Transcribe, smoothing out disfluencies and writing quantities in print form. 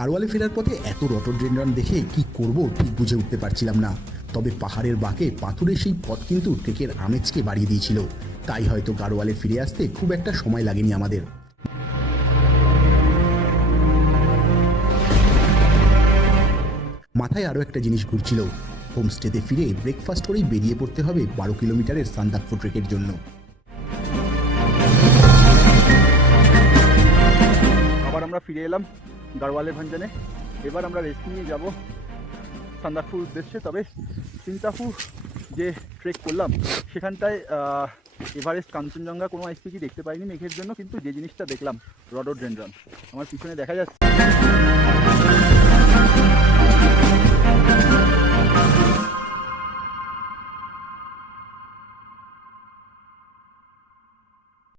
গাড়োয়ালে ফেরার পথে এত রটোডেনড্রন দেখে কি করব ঠিক বুঝে উঠতে পারছিলাম না। তবে পাহাড়ের বাঁকে পাথুরের সেই পথ কিন্তু ট্রেকের আমেজকে বাড়িয়ে দিয়েছিল। তাই হয়তো গাড়োয়ালে ফিরে আসতে খুব একটা সময় লাগেনি আমাদের। মাথায় আরও একটা জিনিস ঘুরছিল, হোমস্টেতে ফিরে ব্রেকফাস্ট করেই বেরিয়ে পড়তে হবে 12 কিলোমিটারের সান্দাকফু ট্রেকের জন্য। আবার আমরা ফিরে এলাম গাড়োয়ালে ভাঞ্জানে। এবার আমরা রেস্ট নিয়ে যাব সান্দাকফুর উদ্দেশ্যে। তবে সিনতাফু যে ট্রেক করলাম সেখানটায় এভারেস্ট, কাঞ্চনজঙ্ঘা কোনো আইসপিকি দেখতে পাইনি মেঘের জন্য, কিন্তু যে জিনিসটা দেখলাম রডোডেনড্রন আমার পিছনে দেখা যাচ্ছে।